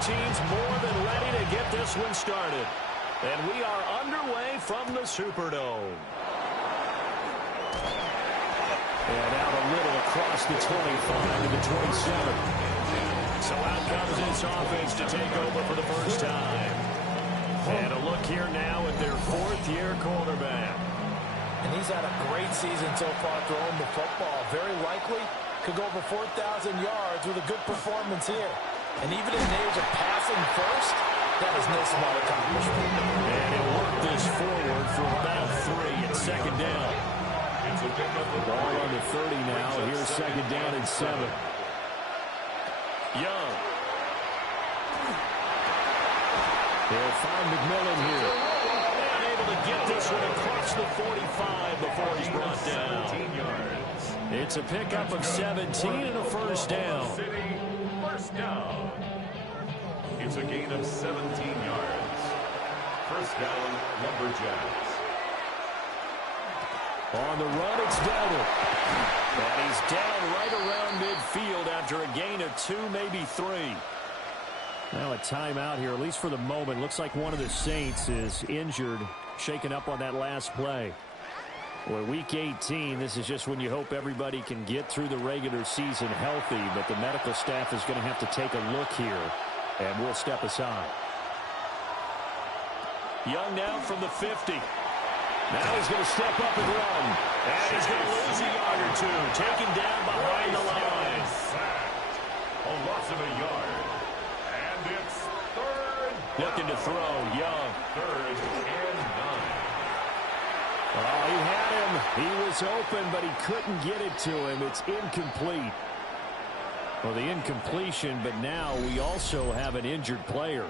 teams more than ready to get this one started. And we are underway from the Superdome. And out a little across the 25 to the 27. So out comes this offense to take over for the first time. And a look here now at their fourth-year quarterback. And he's had a great season so far throwing the football. Very likely could go over 4,000 yards with a good performance here. And even in the age of passing first, that is no small accomplishment. And he'll work this forward for about 3 at second down. Ball on the 30 now. Here's second down and 7. Young. They'll find McMillan here. Unable to get this one across the 45 before he's brought down. It's a pickup of 17 and a first down. First down. It's a gain of 17 yards. First down, Lumberjacks. On the run, it's Delta. And he's down right around midfield after a gain of 2, maybe 3. Now a timeout here, at least for the moment. Looks like one of the Saints is injured, shaken up on that last play. Boy, week 18, this is just when you hope everybody can get through the regular season healthy, but the medical staff is going to have to take a look here, and we'll step aside. Young now from the 50. Now he's going to step up and run. And he's going to lose a yard or 2, taken down behind the line. A loss of a yard. And it's third. Looking to throw, Young. Third and 9. Oh, he had him. He was open, but he couldn't get it to him. It's incomplete. Well, the incompletion, but now we also have an injured player.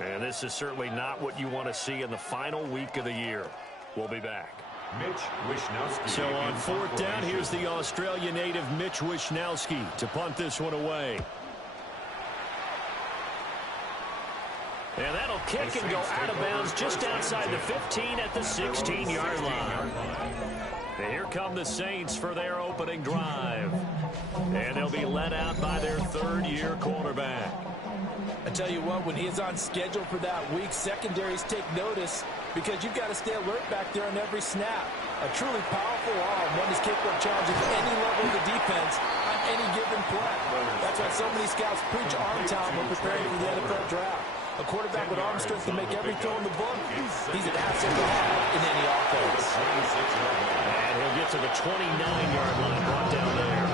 And this is certainly not what you want to see in the final week of the year. We'll be back. Mitch Wishnowsky. So on fourth down, here's the Australia native Mitch Wishnowsky to punt this one away. And that'll kick and go out of bounds just outside the 15 at the 16-yard line. And here come the Saints for their opening drive. And they'll be led out by their third-year quarterback. I tell you what, when he's on schedule for that week, secondaries take notice because you've got to stay alert back there on every snap. A truly powerful arm, one is capable of challenging any level of the defense on any given play. That's why so many scouts preach arm talent when preparing for the NFL draft. A quarterback with arm strength to make every throw in the book, he's an asset to have in any offense. And he'll get to the 29-yard line, brought down there.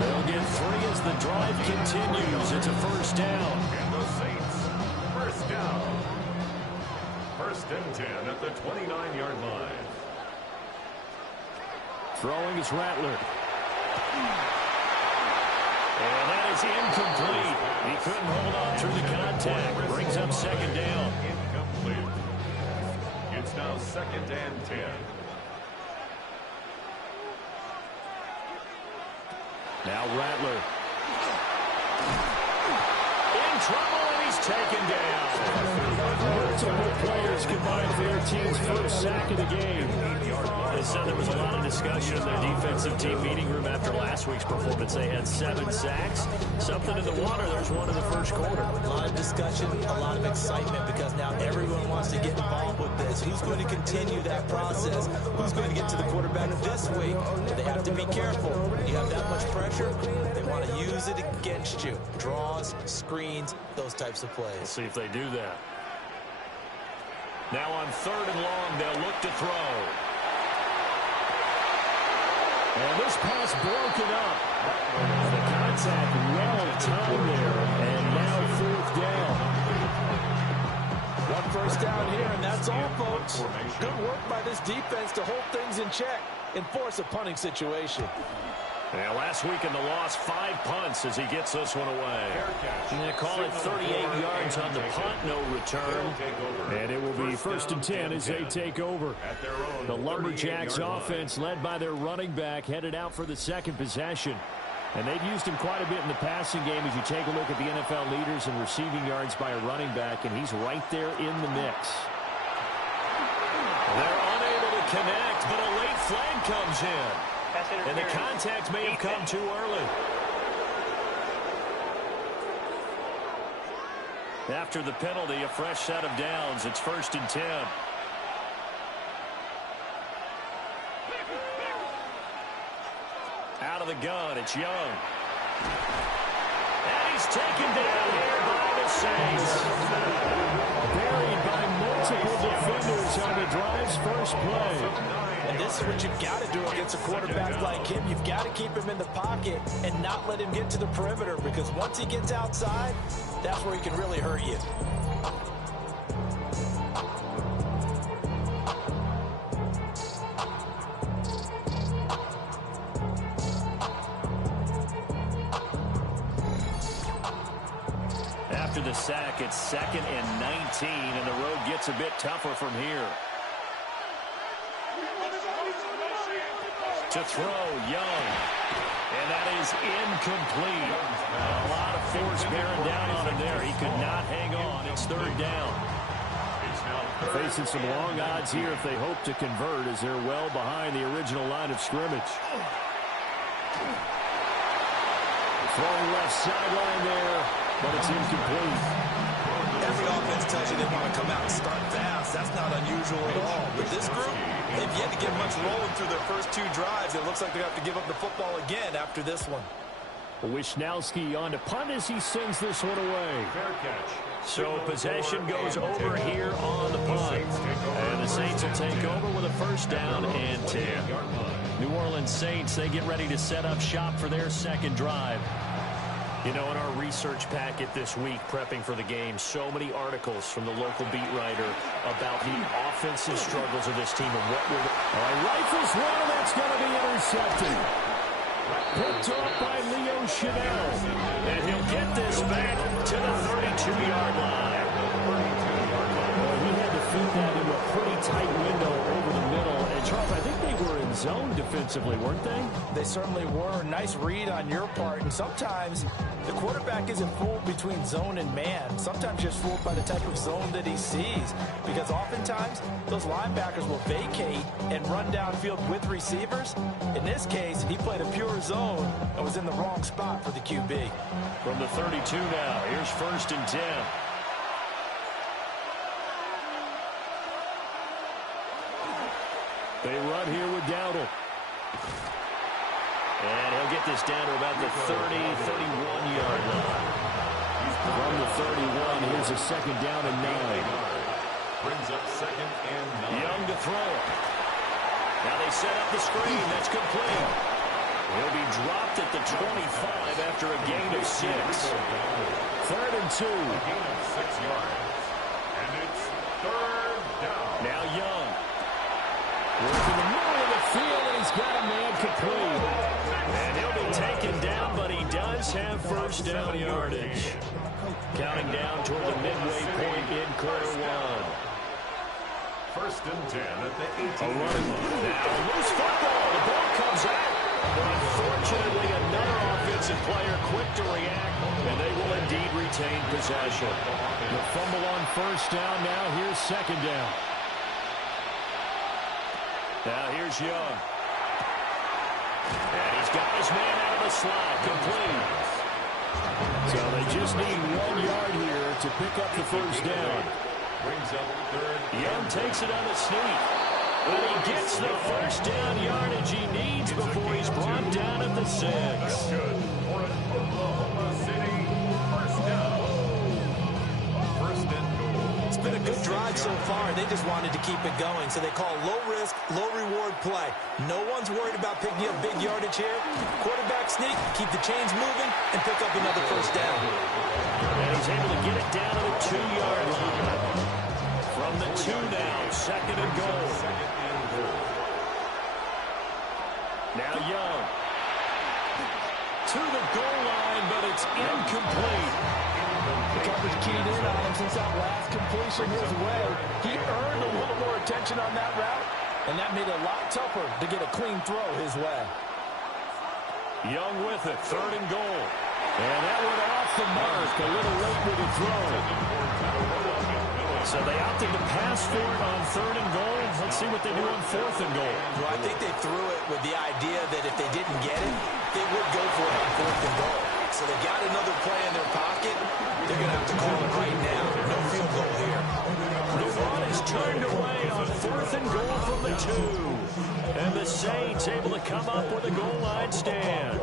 They'll get 3 as the drive continues. It's a first down. And the Saints, first down. First and 10 at the 29-yard line. Throwing is Rattler. And that is incomplete. He couldn't hold on through the contact. Brings up second down. Incomplete. It's now second and 10. Now Rattler. In trouble, and he's taken down. Multiple players combined for their team's first sack of the game. They said there was a lot of discussion in their defensive team meeting room after last week's performance. They had 7 sacks. Something in the water. There's one in the first quarter. A lot of discussion, a lot of excitement because now everyone wants to get involved with this. Who's going to continue that process? Who's going to get to the quarterback this week? They have to be careful. When you have that much pressure, they want to use it against you. Draws, screens, those types of plays. We'll see if they do that. Now on third and long, they'll look to throw. And this pass broken up. The contact well timed there. And now fourth down. One first down here, and that's all, folks. Good work by this defense to hold things in check and force a punting situation. Yeah, last week in the loss, 5 punts as he gets this one away. And they call it 38 yards on the punt, no return. And it will be first and 10 as they take over. The Lumberjacks offense, led by their running back, headed out for the second possession. And they've used him quite a bit in the passing game as you take a look at the NFL leaders in receiving yards by a running back, and he's right there in the mix. They're unable to connect, but a late flag comes in. And the contact may have come too early. After the penalty, a fresh set of downs. It's 1st and 10. Out of the gun, it's Young. And he's taken down here by the Saints. Buried by multiple defenders on the drive's first play. And this is what you've got to do against a quarterback like him. You've got to keep him in the pocket and not let him get to the perimeter, because once he gets outside, that's where he can really hurt you. After the sack, it's 2nd and 19, and the road gets a bit tougher from here. To throw, Young. And that is incomplete. A lot of force bearing down on him there. He could not hang on. It's 3rd down. Facing some long odds here if they hope to convert, as they're well behind the original line of scrimmage. Throwing left sideline there, but it's incomplete. Every offense tells you they want to come out and start fast. That's not unusual at all. But this group, they've yet to get much rolling through their first 2 drives. It looks like they have to give up the football again after this one. Wisnowski on to punt as he sends this one away. Fair catch. So possession goes over here on the punt. And the Saints will take over with a 1st down and 10. New Orleans Saints, they get ready to set up shop for their 2nd drive. You know, in our research packet this week, prepping for the game, so many articles from the local beat writer about the offensive struggles of this team and what will... All right, rifles one, and that's going to be intercepted. Picked up by Leo Chanel. And he'll get this back to the 32-yard line. Well, he had to fit that into a pretty tight window over the middle. And Charles, I think they were in zone defensively, weren't they? They certainly were. Nice read on your part. And sometimes the quarterback isn't fooled between zone and man. Sometimes just fooled by the type of zone that he sees. Because oftentimes, those linebackers will vacate and run downfield with receivers. In this case, he played a pure zone and was in the wrong spot for the QB. From the 32 now, here's 1st and 10. They run here with Dowdle. And he'll get this down to about the 31-yard line. From the 31, here's a 2nd down and 9. Brings up 2nd and 9. Young to throw. Now they set up the screen. That's complete. He'll be dropped at the 25 after a gain of 6. 3rd and 2. A gain of 6 yards. And it's 3rd down. Now Young. Working the middle of the field, and he's got a man complete. And he'll be taken down, but he does have 1st down yardage. Counting down toward the midway point in quarter 1. 1st and 10 at the 18. A running now, loose football. The ball comes out. But unfortunately, another offensive player quick to react, and they will indeed retain possession. The fumble on 1st down. Now here's 2nd down. Now here's Young. And he's got his man out of the slot, complete. So they just need 1 yard here to pick up the 1st down. Brings up 3rd. Young takes it on a sneak. But he gets the 1st down yardage he needs before he's brought down at the 6. That's good for an Oklahoma City 1st down. 1st and goal. It's been a good drive so far. They just wanted to keep it going. So they call low-risk, low-reward play. No one's worried about picking up big yardage here. Quarterback sneak, keep the chains moving, and pick up another 1st down. And he's able to get it down to the 2-yard line. From the 2 now, 2nd and goal. Now Young. To the goal line, but it's incomplete. The coverage keyed in on him since that last completion his way. He earned a little more attention on that route, and that made it a lot tougher to get a clean throw his way. Young with it, 3rd and goal. And that went off the mark, a little late with the throw. So they opted to pass for it on 3rd and goal. Let's see what they do on 4th and goal. Well, I think they threw it with the idea that if they didn't get it, they would go for it on 4th and goal. back, so they got another play in their pocket. They're going to have to call it right now. No field goal here. The run is turned away on 4th and goal from the 2. And the Saints able to come up with a goal line stand.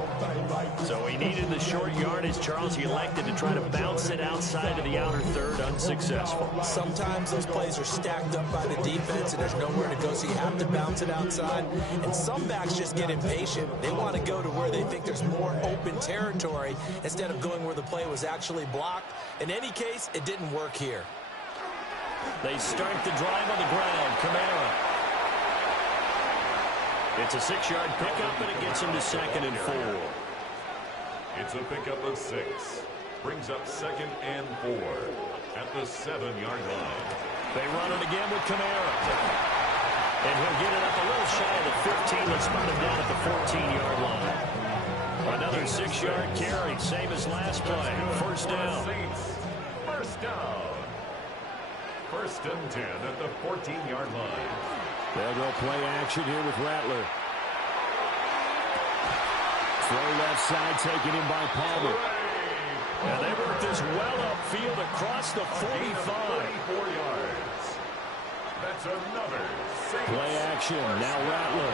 So he needed the short yardage. Charles, he elected to try to bounce it outside of the outer third, unsuccessful. Sometimes those plays are stacked up by the defense and there's nowhere to go, so you have to bounce it outside. And some backs just get impatient. They want to go to where they think there's more open territory instead of going where the play was actually blocked. In any case, it didn't work here. They start the drive on the ground. Kamara. It's a 6-yard pickup, and it gets him to 2nd and 4. It's a pickup of 6. Brings up 2nd and 4 at the 7-yard line. They run it again with Kamara. And he'll get it up a little shy of the 15. Let's spot him down at the 14-yard line. Another 6-yard carry, same as last play. First down. First down. 1st and 10 at the 14-yard line. They'll go play action here with Rattler. Throw left side taken in by Palmer. And they work this well upfield across the 45. 44 yards. That's another Saints. Play action. Now Rattler.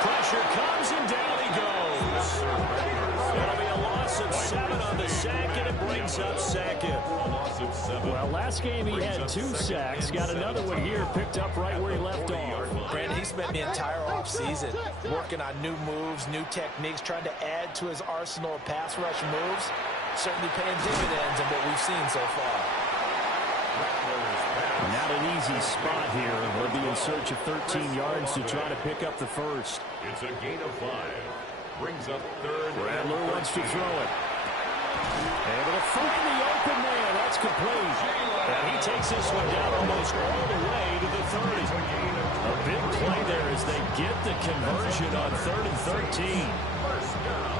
Pressure comes and down he goes. That'll be a loss of 7 on the sack, and it brings up 2nd. Well, last game he had 2 sacks. Got another one here, picked up right where he left off. Brandon, he spent the entire offseason working on new moves, new techniques, trying to add to his arsenal of pass rush moves. Certainly paying dividends in what we've seen so far. Not an easy spot here. They'll be in search of 13 yards to try to pick up the first. It's a gain of 5. Brings up 3rd. Rattler wants to throw it. Able to find the open man. That's complete. And he takes this one down almost all the way to the 30. A big play there as they get the conversion on 3rd and 13. First down.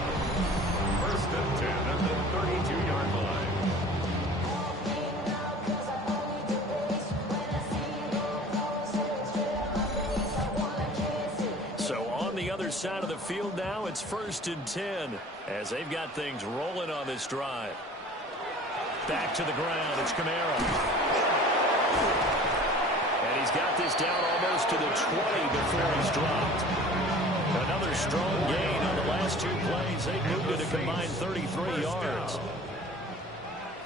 1st and 10 at the 32-yard line. So on the other side of the field now, it's 1st and 10 as they've got things rolling on this drive. Back to the ground. It's Kamara. And he's got this down almost to the 20 before he's dropped. Another strong gain on the last 2 plays. They moved it a combined 33 yards.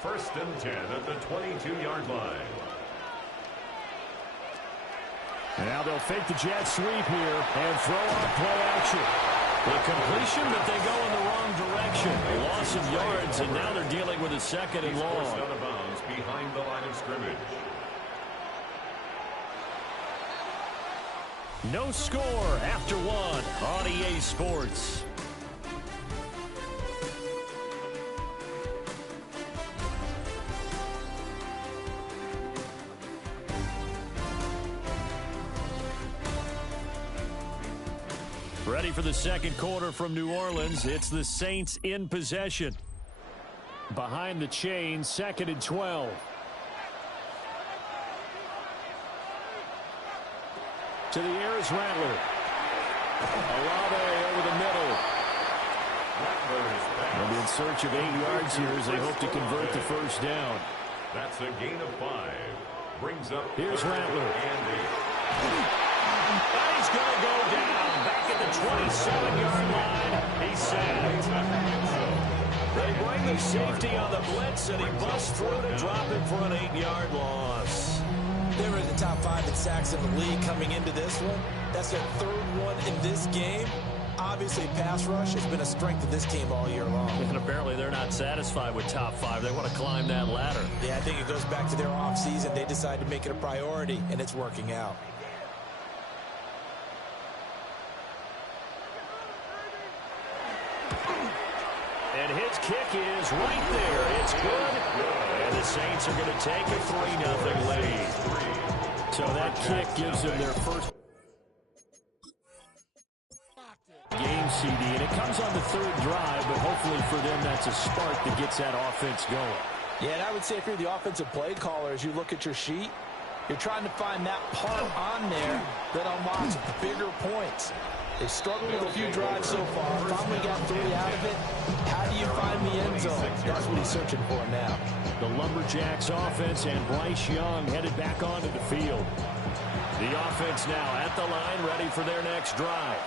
1st and 10 at the 22-yard line. Now they'll fake the jet sweep here and throw on play action. The completion, but they go in the wrong direction. A loss of yards, and now they're dealing with a 2nd and long. Forced out of bounds behind the line of scrimmage. No score after 1 on EA Sports. Ready for the 2nd quarter from New Orleans. It's the Saints in possession. Behind the chains, 2nd and 12. To the air is Rattler. Olave over the middle. They'll be in search of 8 yards here as they hope to convert the first down. That's a gain of 5. Brings up. Here's Rattler. And he's going to go down. Back at the 27-yard line. He's sacked. They bring the safety on the blitz, and he busts through to drop him for an 8-yard loss. They were in the top 5 in sacks in the league coming into this one. That's their 3rd one in this game. Obviously, pass rush has been a strength of this team all year long. And apparently they're not satisfied with top 5. They want to climb that ladder. Yeah, I think it goes back to their offseason. They decided to make it a priority, and it's working out. And his kick is right there. It's good. And the Saints are going to take a 3-0 lead. So that kick gives them their first game CD. And it comes on the 3rd drive, but hopefully for them that's a spark that gets that offense going. Yeah, and I would say if you're the offensive play caller, as you look at your sheet, you're trying to find that part on there that unlocks bigger points. They've struggled with a few drives so far. Finally got 3 out of it. How do you find the end zone? That's what he's searching for now. The Lumberjacks offense and Bryce Young headed back onto the field. The offense now at the line, ready for their next drive.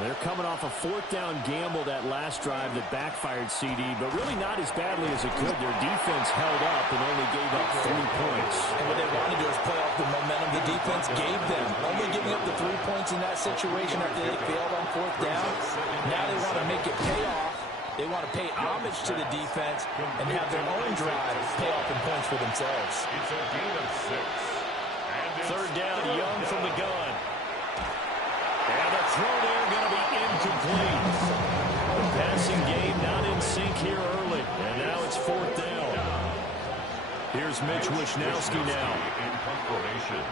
They're coming off a 4th down gamble that last drive that backfired CD, but really not as badly as it could. Their defense held up and only gave up 3 points. And what they want to do is play off the momentum the defense gave them. Only giving up the 3 points in that situation after they failed on 4th down. Now they want to make it pay off. They want to pay homage to the defense and have their own drive pay off in points for themselves. It's a gain of 6. 3rd down, Young from the gun. And the throw there going to be incomplete. The passing game not in sync here early. And now it's 4th down. Here's Mitch Wishnowski now. In confirmation.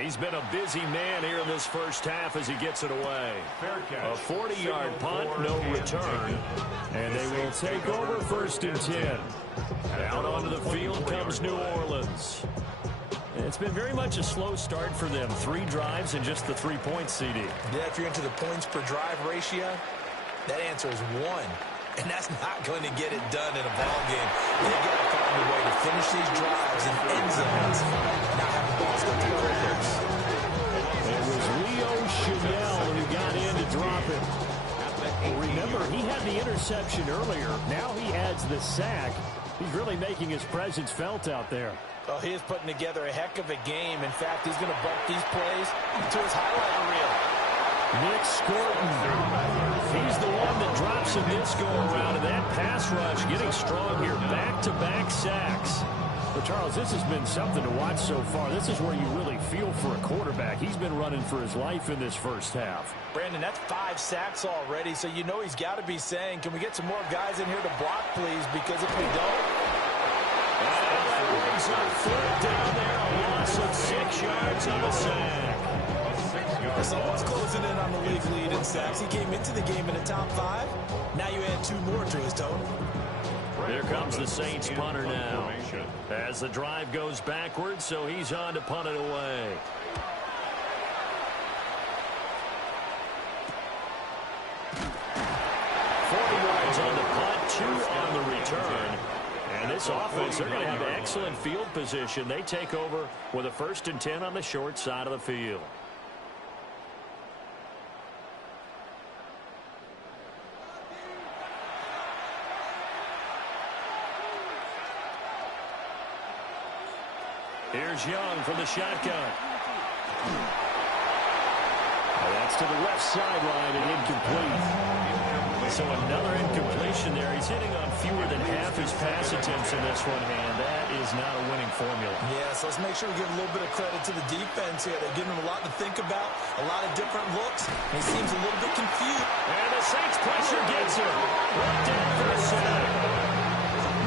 He's been a busy man here in this first half as he gets it away. A 40-yard punt, no return. And they will take over 1st and 10. Out onto the field comes New Orleans. It's been very much a slow start for them. 3 drives and just the 3 points, CD. Yeah, if you're into the points per drive ratio, that answer is 1. And that's not going to get it done in a ball game. They've got to find a way to finish these drives in end zones, not have the ball stuck to the crickets. It was Leo Chanel who got in to drop it. Remember, he had the interception earlier. Now he adds the sack. He's really making his presence felt out there. Oh, he is putting together a heck of a game. In fact, he's going to bump these plays to his highlight reel. Nick Scorton. He's the one that drops him this go-around. And that pass rush getting strong here. Back-to-back sacks. But, Charles, this has been something to watch so far. This is where you really feel for a quarterback. He's been running for his life in this first half. Brandon, that's 5 sacks already, so you know he's got to be saying, can we get some more guys in here to block, please? Because if we don't... Brings up 4th down there, a loss of 6 yards on the sack. Someone's closing in on the league lead in sacks. He came into the game in the top 5. Now you add 2 more to his total. Here comes the Saints punter now. As the drive goes backwards, so he's on to punt it away. Yards on the punt, 2 on the return. And this offense, they're going to have excellent field position. They take over with a 1st and 10 on the short side of the field. Here's Young from the shotgun. That's to the left sideline and incomplete. So another incompletion there. He's hitting on fewer than half his pass attempts in this one, and that is not a winning formula. Yeah, so let's make sure we give a little bit of credit to the defense here. They're giving him a lot to think about, a lot of different looks. He seems a little bit confused. And the Saints pressure gets him. Right down for a sack.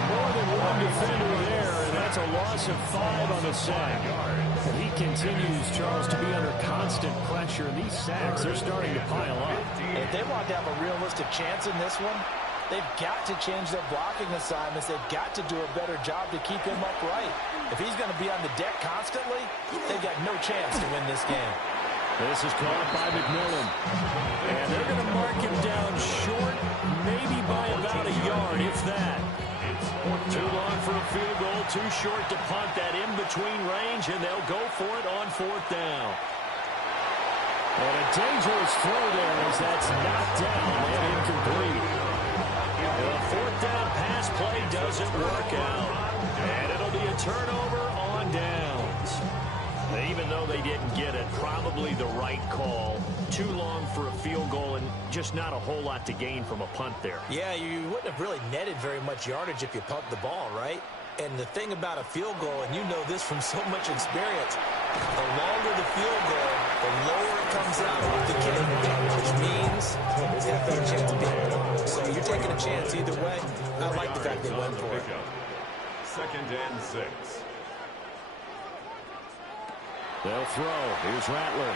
More than one defender there, and that's a loss of 5 on the sack. And he continues, Charles, to be under constant pressure. These sacks, they're starting to pile up. If they want to have a realistic chance in this one, they've got to change their blocking assignments. They've got to do a better job to keep him upright. If he's going to be on the deck constantly, they've got no chance to win this game. This is caught by McMillan. And they're going to mark him down short, maybe by about a yard, if that. Too long for a field goal, too short to punt that in-between range, and they'll go for it on 4th down. And a dangerous throw there as that's knocked down and incomplete. The 4th down pass play doesn't work out. And it'll be a turnover on downs. Even though they didn't get it, probably the right call. Too long for a field goal and just not a whole lot to gain from a punt there. Yeah, you wouldn't have really netted very much yardage if you pumped the ball, right? And the thing about a field goal, and you know this from so much experience, the longer the field goal, the lower it comes out with the kick, which means there's got a better chance of being blocked. So you're taking a chance either way. I like the fact they went for it. 2nd and 6. They'll throw. Here's Rattler.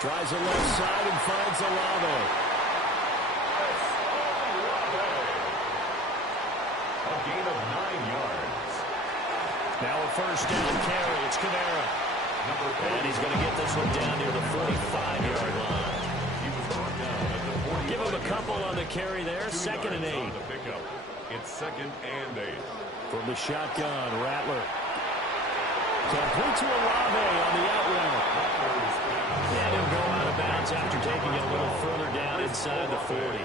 Tries the left side and finds Olave. A gain of 9 yards. Now a 1st down carry. It's Kamara. And he's going to get this one down near the 45-yard line. He was brought down at the 45. Give him a couple on the carry there. 2nd and 8. It's 2nd and 8. From the shotgun, Rattler. Complete to Olave on the out route. And he'll go out of bounds after taking it a little further down inside the 40.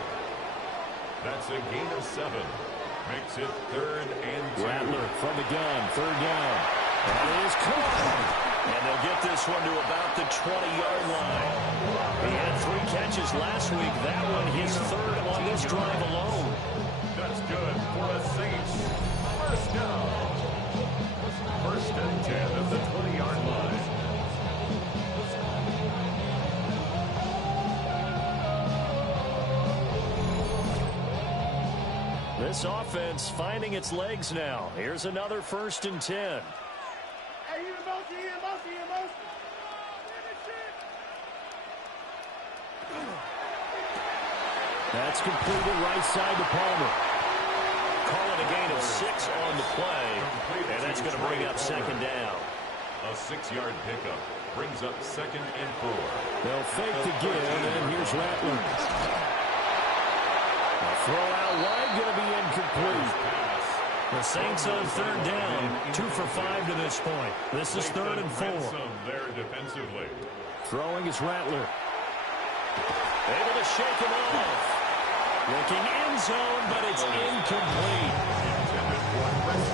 That's a gain of 7. Makes it 3rd and 2. Rattler from the gun, 3rd down. And it is caught. And they'll get this one to about the 20-yard line. He had 3 catches last week. That one his 3rd on this drive alone. That's good for the Saints. 1st down. 1st and 10 at the 20-yard line. This offense finding its legs now. Here's another 1st and 10. That's completed right side to Palmer. Call it a gain of 6 on the play. And that's going to bring up 2nd down. A 6-yard pickup brings up 2nd and 4. They'll fake the give, and here's Rattler. A throw out wide, going to be incomplete. The Saints on 3rd down, 2 for 5 to this point. This is 3rd and 4. There defensively. Throwing is Rattler. Able to shake him off. Looking end zone, but it's incomplete.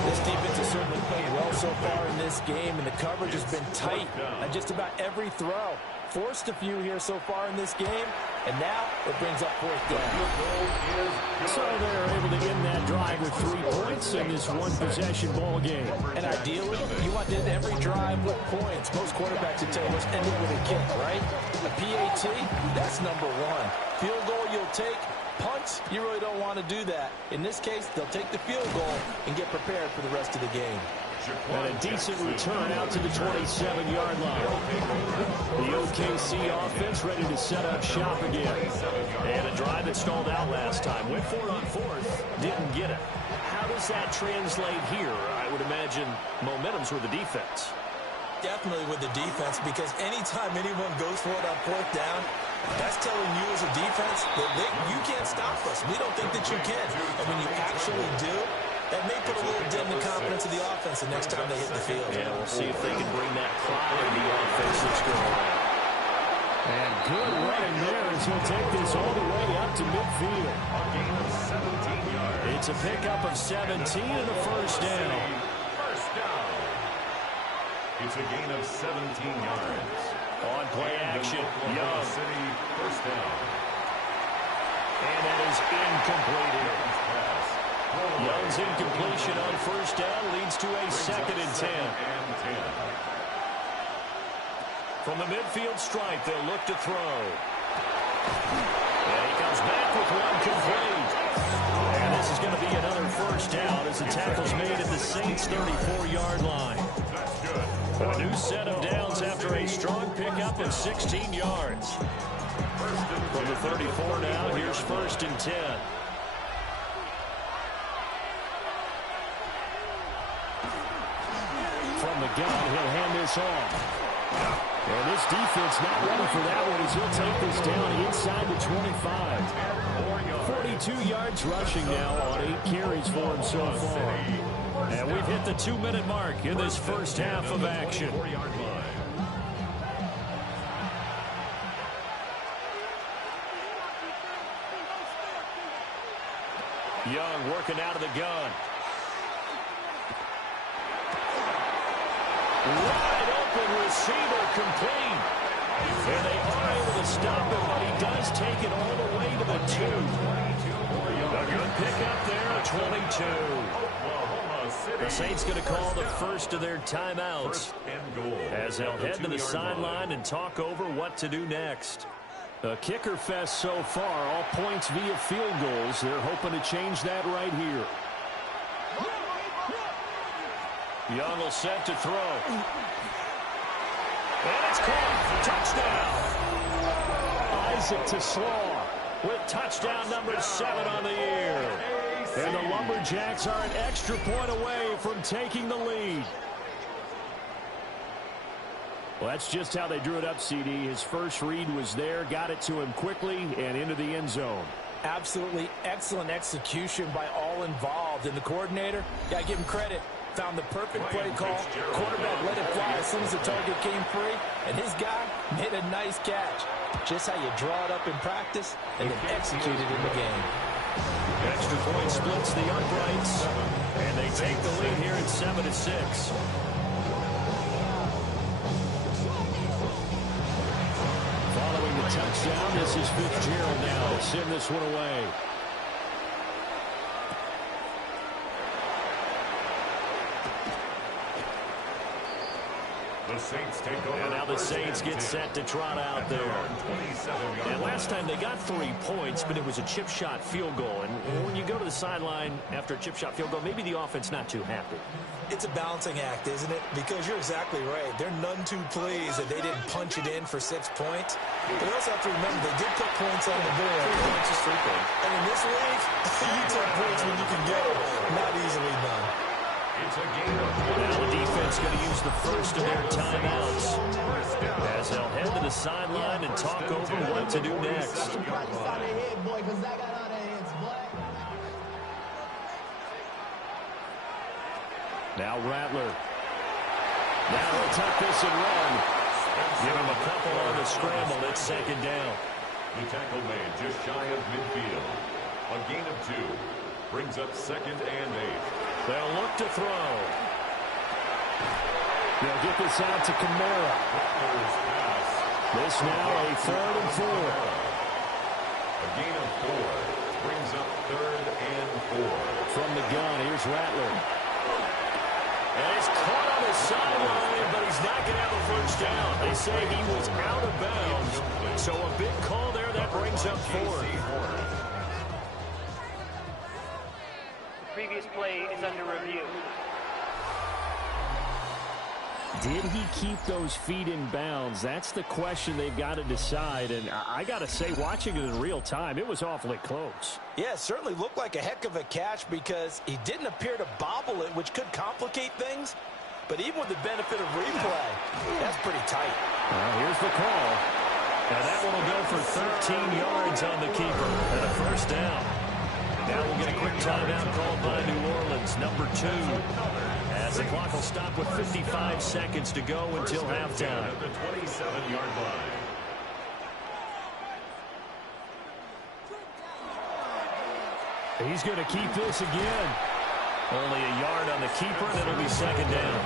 This defense has certainly played well so far in this game, and the coverage has been tight on just about every throw. Forced a few here so far in this game, and now it brings up 4th down. So they're able to end that drive with 3 points in this one-possession ball game. And ideally, you want to end every drive with points. Most quarterbacks would tell you, let's end it with a kick, right? A PAT, that's number 1. Field goal you'll take. Punts, you really don't want to do that. In this case, they'll take the field goal and get prepared for the rest of the game. And a decent return out to the 27-yard line. The OKC offense ready to set up shop again. And a drive that stalled out last time. Went for it on 4th, didn't get it. How does that translate here? I would imagine momentum's with the defense. Definitely with the defense, because anytime anyone goes for it on 4th down, that's telling you as a defense that you can't stop us. We don't think that you can. And when you actually do, that may put a little dent in the confidence of the offense the next time they hit the field. Yeah, we'll see if they can bring that cloud in the offense this go around. And good running there as he'll take this all the way up to midfield. A gain of 17 yards. It's a pickup of 17 and a 1st down. 1st down. It's a gain of 17 yards. On play action, Young. City, 1st down. And that is incomplete here. Young's incompletion on 1st down leads to a 2nd and 10. From the midfield stripe, they'll look to throw. And he comes back with one complete. And this is going to be another 1st down as the tackle's made at the Saints' 34-yard line. A new set of downs after a strong pickup of 16 yards. From the 34 now, here's 1st and 10. From the gun, he'll hand this off. And this defense not ready for that one as he'll take this down inside the 25. 42 yards rushing now on 8 carries for him so far. And we've hit the 2-minute mark in this 1st half of action. Young working out of the gun. Wide open receiver complete. And they are able to stop it, but he does take it all the way to the 2. A good pickup there, a 22. The Saints going to call the first of their timeouts as they'll head to the sideline and talk over what to do next. A kicker fest so far, all points via field goals. They're hoping to change that right here. Young will set to throw. And it's caught. Touchdown. Isaac to Slaw with touchdown number 7 on the year. And the Lumberjacks are an extra point away from taking the lead. Well, that's just how they drew it up, CD. His first read was there, got it to him quickly, and into the end zone. Absolutely excellent execution by all involved. And the coordinator, got to give him credit, found the perfect play call. Quarterback let it fly as soon as the target came free, and his guy made a nice catch. Just how you draw it up in practice and then execute it in the game. Extra point splits the uprights, and they take the lead here at 7-6. Following the touchdown, this is Fitzgerald now to send this one away. The Saints take over. And now the Saints get set to trot out there. And last time they got 3 points, but it was a chip shot field goal. And when you go to the sideline after a chip shot field goal, maybe the offense not too happy. It's a balancing act, isn't it? Because you're exactly right. They're none too pleased that they didn't punch it in for 6 points. But you also have to remember they did put points on the board. 3 points is 3 points. And in this league, you take points when you can get them. Not easily done. It's a game of Now the defense going to use the first of their timeouts as they'll head to the sideline and talk over what to do next. Now Rattler. Now they'll tuck this and run. Give him a couple on the scramble. It's second down. The tackle made just shy of midfield. A gain of 2 brings up 2nd and 8. They'll look to throw. They'll get this out to Kamara. This now a 3rd and 4. A gain of 4 brings up 3rd and 4. From the gun, here's Rattler. And it's caught on the sideline, but he's not going to have a first down. They say he was out of bounds. So a big call there that brings up 4th. Previous play is under review. Did he keep those feet in bounds? That's the question they've got to decide. And I got to say, watching it in real time, it was awfully close. Yeah, it certainly looked like a heck of a catch because he didn't appear to bobble it, which could complicate things. But even with the benefit of replay, that's pretty tight. Here's the call. And that one will go for 13 yards on the keeper and a first down. Now we'll get a quick timeout called by New Orleans, number 2. As the clock will stop with 55 seconds to go until halftime. At the 27-yard line. He's going to keep this again. Only a yard on the keeper, and it'll be second down.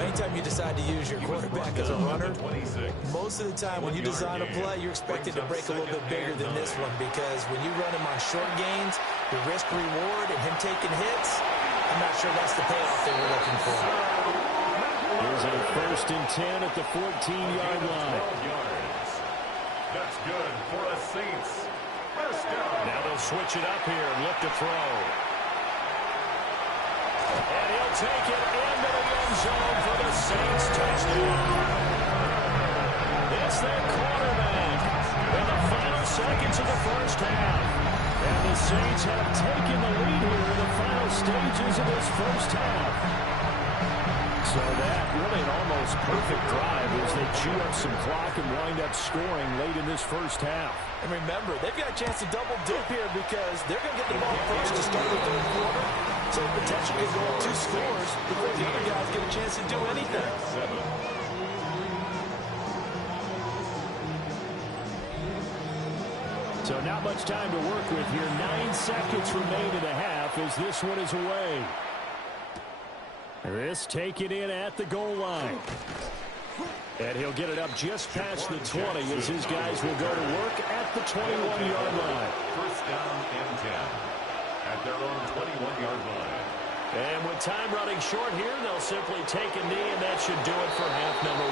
Anytime you decide to use your quarterback as a runner, most of the time when you design a play, you're expected to break a little bit bigger than this one because when you run him on short gains, the risk-reward and him taking hits, I'm not sure that's the payoff they were looking for. Here's a 1st and 10 at the 14-yard line. That's good for a Saints. First down. Now they'll switch it up here and look to throw. And he'll take it into the end zone for the Saints touchdown. It's their quarterback in the final seconds of the first half. And the Saints have taken the lead here in the final stages of this first half. So that really an almost perfect drive as they chew up some clock and wind up scoring late in this first half. And remember, they've got a chance to double dip here because they're going to get the ball first to start the 3rd quarter. So potentially could go up 2 scores before the other guys get a chance to do anything. 7. So not much time to work with here. 9 seconds remain in the half as this one is away. This taken in at the goal line. And he'll get it up just past the 20 as his guys will go to work at the 21-yard line. First down and 10 at their own 21-yard line. And with time running short here, they'll simply take a knee, and that should do it for half number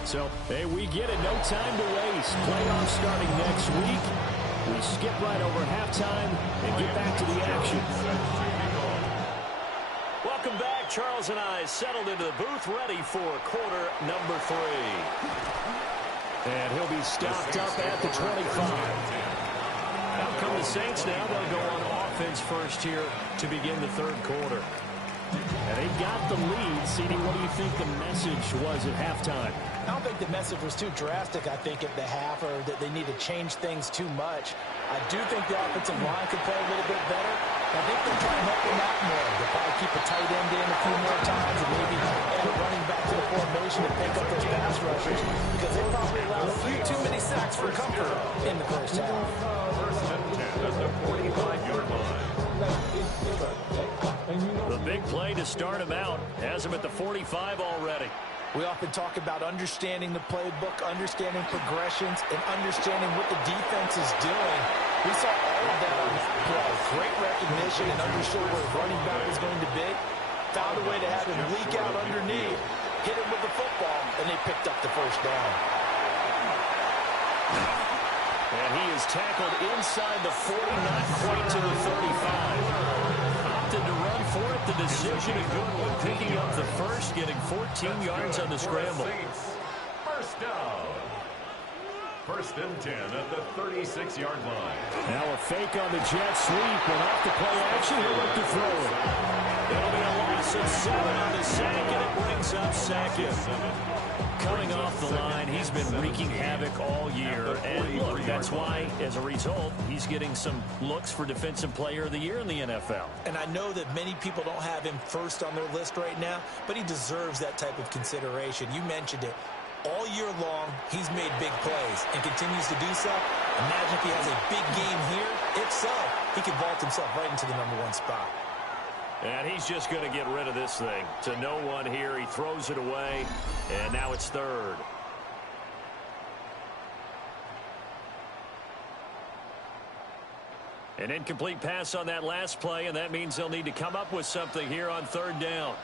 1. So, hey, we get it. No time to waste. Playoffs starting next week. We skip right over halftime and get back to the action. Welcome back. Charles and I settled into the booth, ready for quarter number 3. And he'll be stopped up at the 25. Out come the Saints now. They'll go on offense first here to begin the 3rd quarter. And they've got the lead. CD, what do you think the message was at halftime? I don't think the message was too drastic, I think, at the half, or that they need to change things too much. I do think the offensive line could play a little bit better. I think they'll try and help them out more. They'll probably keep a tight end in a few more times and maybe add a running back to the formation to pick up those pass rushers, because they probably allowed a few too many sacks for comfort in the first half. First and 10 at the 45-yard line. The big play to start him out has him at the 45 already. We often talk about understanding the playbook, understanding progressions, and understanding what the defense is doing. We saw all of that on the play. Great recognition and understood where running back was going to be. Found a way to have him leak out underneath, hit him with the football, and they picked up the first down. And he is tackled inside the 40, not quite to the 35. Opted to run for it. The decision a good one, picking up the first, getting 14 yards on the scramble. First down. First and 10 at the 36-yard line. Now a fake on the jet sweep, and off the play action, he'll look to throw it. It'll be a loss of 7 on the sack, and it brings up second. Coming off the line, he's been wreaking havoc all year. And look, that's why, as a result, he's getting some looks for Defensive Player of the Year in the NFL. And I know that many people don't have him first on their list right now, but he deserves that type of consideration. You mentioned it. All year long, he's made big plays and continues to do so. Imagine if he has a big game here. If so, he could vault himself right into the #1 spot. And he's just going to get rid of this thing. To no one here. He throws it away, and now it's third. An incomplete pass on that last play, and that means they'll need to come up with something here on third down.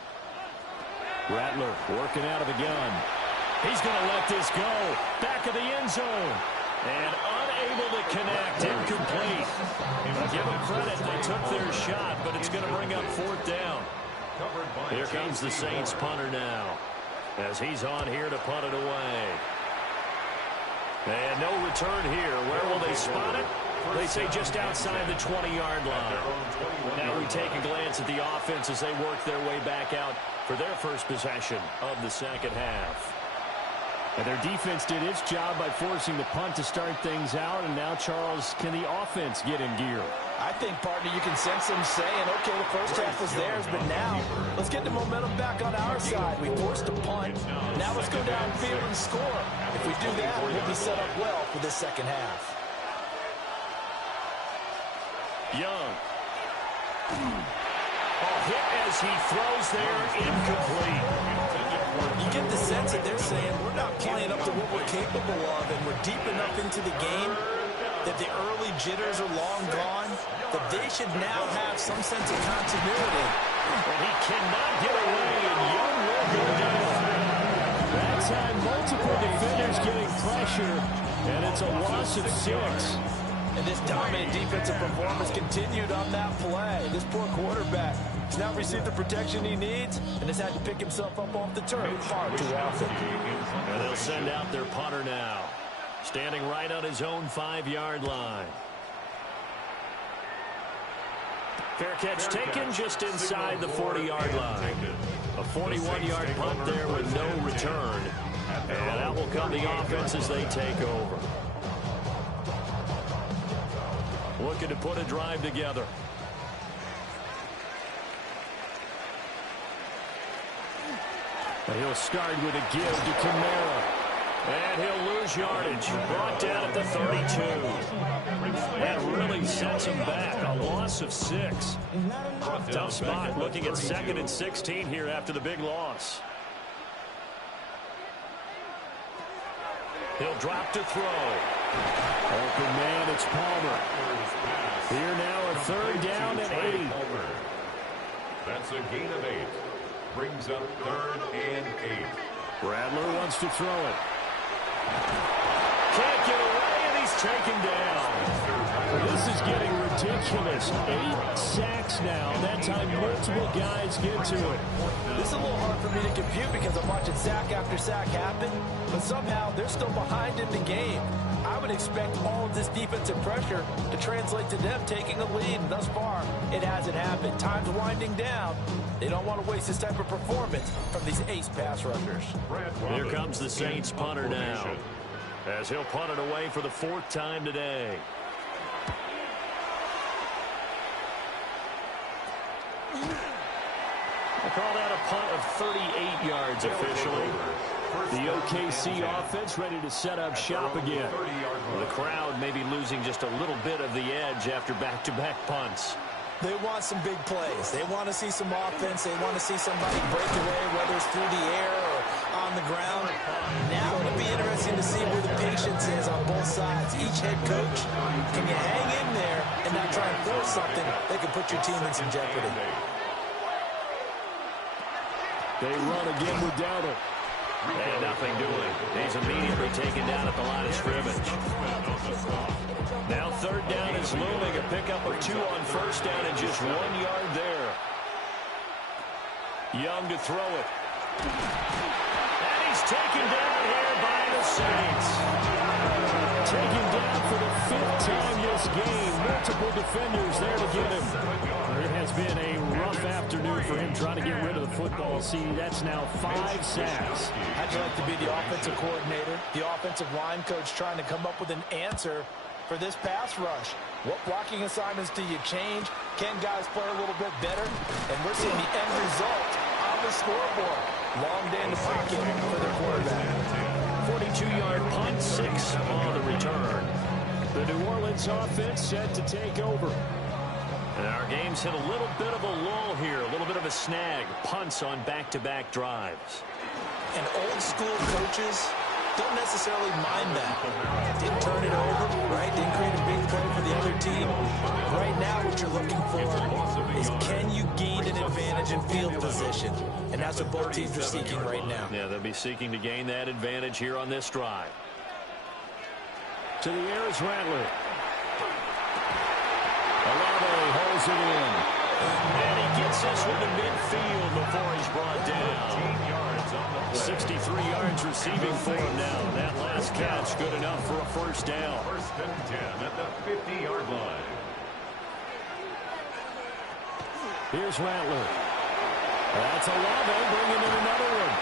Rattler working out of the gun. He's going to let this go. Back of the end zone. And unable to connect. Incomplete. Give them credit. They took their shot, but it's going to bring up fourth down. Here comes the Saints punter now, as he's on here to punt it away. And no return here. Where will they spot it? They say just outside the 20-yard line. Now we take a glance at the offense as they work their way back out for their first possession of the second half. And their defense did its job by forcing the punt to start things out. And now, Charles, can the offense get in gear? I think, partner, you can sense them saying, okay, the first half was theirs, but now let's get the momentum back on our side. We forced a punt. Now let's go downfield and score. If we do that, we'll be set up well for this second half. Young. Hit as he throws there, incomplete. You get the sense that they're saying we're not playing up to what we're capable of, and we're deep enough into the game that the early jitters are long gone, that they should now have some sense of continuity. And he cannot get away, and Young will go down. That time, multiple defenders getting pressure, and it's a loss of 6. And this dominant defensive performance continued on that play. This poor quarterback has now received the protection he needs and has had to pick himself up off the turf far too often. And they'll send out their punter now, standing right on his own 5-yard line. Fair catch taken just inside the 40-yard line. A 41-yard punt there with no return. And out will come the offense as they take over. Looking to put a drive together. He'll start with a give to Kamara. And he'll lose yardage. Brought down at the 32. That really sets him back. A loss of 6. Tough spot looking at 2nd and 16 here after the big loss. He'll drop to throw. Open man, it's Palmer. Here now a third down and 8. That's a gain of 8. Brings up 3rd and 8. Rattler wants to throw it. Can't get away, and he's taken down. This is getting ridiculous. 8 sacks now. That time multiple guys get to it. This is a little hard for me to compute because I'm watching sack after sack happen, but somehow they're still behind in the game. I would expect all of this defensive pressure to translate to them taking a lead. And thus far, it hasn't happened. Time's winding down. They don't want to waste this type of performance from these ace pass rushers. Here comes the Saints punter now, as he'll punt it away for the 4th time today. I call that a punt of 38 yards officially. The OKC offense ready to set up shop again. The crowd may be losing just a little bit of the edge after back-to-back punts. They want some big plays. They want to see some offense. They want to see somebody break away, whether it's through the air or on the ground. Now it'll be interesting to see where the patience is on both sides. Each head coach, can you hang in there and not try and force something that could put your team in some jeopardy? They run again with Dowdle. And nothing doing. He's immediately taken down at the line of scrimmage. Now 3rd down is looming. A pickup of 2 on 1st down and just 1 yard there. Young to throw it. And he's taken down here by the Saints. Taken down for the 5th time this game. Multiple defenders there to get him. It has been a rough afternoon for him trying to get rid of the football. See, that's now 5 sacks. How'd you like to be the offensive coordinator, the offensive line coach trying to come up with an answer for this pass rush? What blocking assignments do you change? Can guys play a little bit better? And we're seeing the end result on the scoreboard. Long day in the pocket for their quarterback. 42-yard punt, 6 on the return. The New Orleans offense set to take over. And our game's hit a little bit of a lull here, a little bit of a snag. Punts on back-to-back drives. And old-school coaches don't necessarily mind that. Didn't turn it over, right? Didn't create a big play for the other team. Right now, what you're looking for is can you gain an advantage in field position? And that's what both teams are seeking right now. Yeah, they'll be seeking to gain that advantage here on this drive. To the air is Rattler. Olave holds it in. And he gets this one to midfield before he's brought down. 63 yards receiving for him now. That last catch good enough for a 1st down. 1st and 10 at the 50-yard line. Here's Rattler. That's Olave bringing in another one.